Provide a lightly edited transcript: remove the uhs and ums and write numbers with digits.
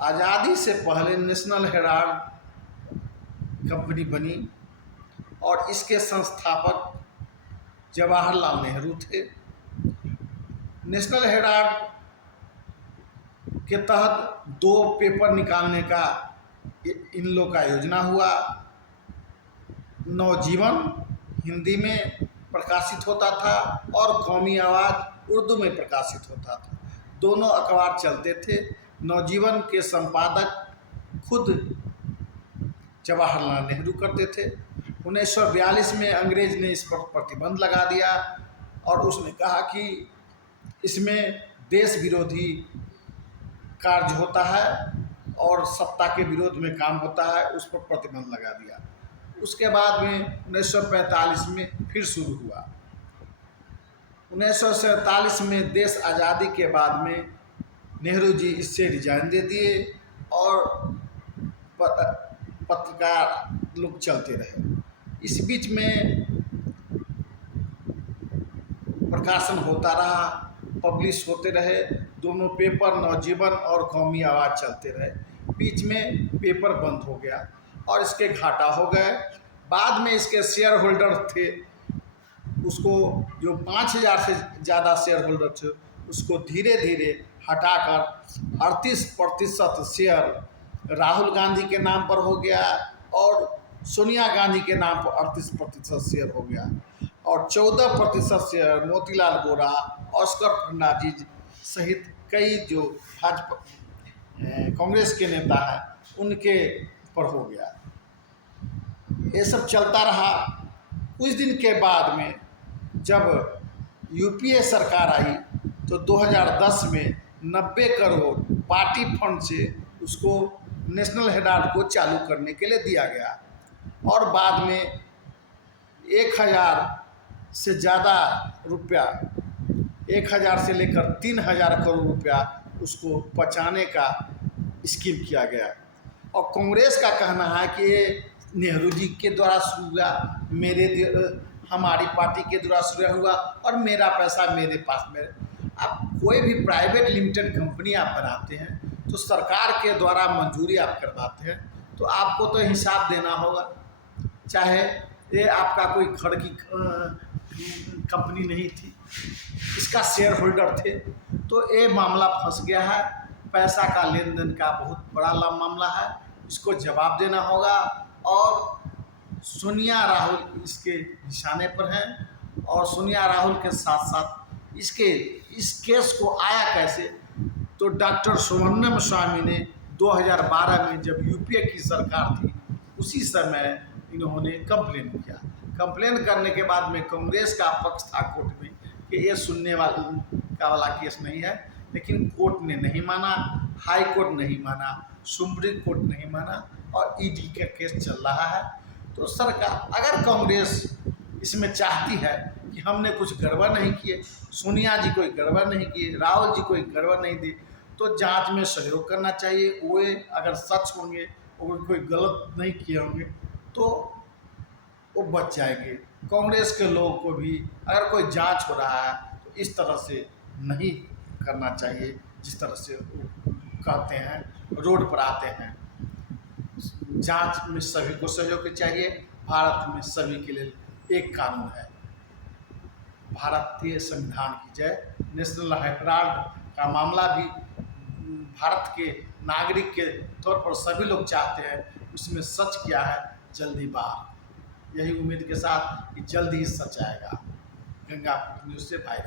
आज़ादी से पहले नेशनल हेराल्ड कंपनी बनी और इसके संस्थापक जवाहरलाल नेहरू थे। नेशनल हेराल्ड के तहत 2 पेपर निकालने का इन लोग का योजना हुआ। नवजीवन हिंदी में प्रकाशित होता था और कौमी आवाज़ उर्दू में प्रकाशित होता था। दोनों अखबार चलते थे। नवजीवन के संपादक खुद जवाहरलाल नेहरू करते थे। 1942 में अंग्रेज ने इस पर प्रतिबंध लगा दिया और उसने कहा कि इसमें देश विरोधी कार्य होता है और सत्ता के विरोध में काम होता है, उस पर प्रतिबंध लगा दिया। उसके बाद में 1945 में फिर शुरू हुआ। 1947 में देश आज़ादी के बाद में नेहरू जी इससे रिजाइन दे दिए और पत्रकार लोग चलते रहे। इस बीच में प्रकाशन होता रहा, पब्लिश होते रहे। दोनों पेपर नवजीवन और कौमी आवाज़ चलते रहे। बीच में पेपर बंद हो गया और इसके घाटा हो गए। बाद में इसके शेयर होल्डर थे, उसको जो 5000 से ज़्यादा शेयर होल्डर थे उसको धीरे धीरे हटाकर 38% शेयर राहुल गांधी के नाम पर हो गया और सोनिया गांधी के नाम पर 38% शेयर हो गया और 14% शेयर मोतीलाल वोरा, ऑस्कर फर्नांडीज सहित कई जो भाजपा कांग्रेस के नेता हैं उनके पर हो गया। ये सब चलता रहा। कुछ दिन के बाद में जब यूपीए सरकार आई तो 2010 में 90 करोड़ पार्टी फंड से उसको नेशनल हेराल्ड को चालू करने के लिए दिया गया और बाद में 1000 से ज़्यादा रुपया, 1000 से लेकर 3000 करोड़ रुपया उसको बचाने का स्कीम किया गया। और कांग्रेस का कहना है कि ये नेहरू जी के द्वारा शुरू हुआ, हमारी पार्टी के द्वारा शुरू हुआ और मेरा पैसा मेरे पास मेरे। आप कोई भी प्राइवेट लिमिटेड कंपनी आप बनाते हैं तो सरकार के द्वारा मंजूरी आप करवाते हैं तो आपको तो हिसाब देना होगा। चाहे ये आपका कोई घर की कंपनी नहीं थी, इसका शेयर होल्डर थे, तो ये मामला फंस गया है। पैसा का लेन देन का बहुत बड़ा मामला है, इसको जवाब देना होगा। और सोनिया राहुल इसके निशाने पर हैं और सोनिया राहुल के साथ साथ इस केस को आया कैसे, तो डॉक्टर सुब्रमण्यम स्वामी ने 2012 में जब यूपीए की सरकार थी उसी समय इन्होंने कंप्लेन किया। कंप्लेन करने के बाद में कांग्रेस का पक्ष था कोर्ट में कि ये सुनने वाला केस नहीं है, लेकिन कोर्ट ने नहीं माना, हाई कोर्ट नहीं माना, सुप्रीम कोर्ट नहीं माना और ईडी का केस चल रहा है। तो सरकार अगर कांग्रेस इसमें चाहती है कि हमने कुछ गड़बड़ नहीं किए, सोनिया जी कोई गड़बड़ नहीं किए, राहुल जी कोई गड़बड़ नहीं दी, तो जांच में सहयोग करना चाहिए। वो अगर सच होंगे और कोई गलत नहीं किए होंगे तो वो बच जाएंगे। कांग्रेस के लोगों को भी अगर कोई जांच हो रहा है तो इस तरह से नहीं करना चाहिए जिस तरह से वो कहते हैं, रोड पर आते हैं। जांच में सभी को सहयोग चाहिए। भारत में सभी के लिए एक कानून है। भारतीय संविधान की जय। नेशनल हेराल्ड का मामला भी भारत के नागरिक के तौर पर सभी लोग चाहते हैं, उसमें सच क्या है जल्दी बाहर। यही उम्मीद के साथ कि जल्दी ही सच आएगा। गंगा न्यूज़ से भाई।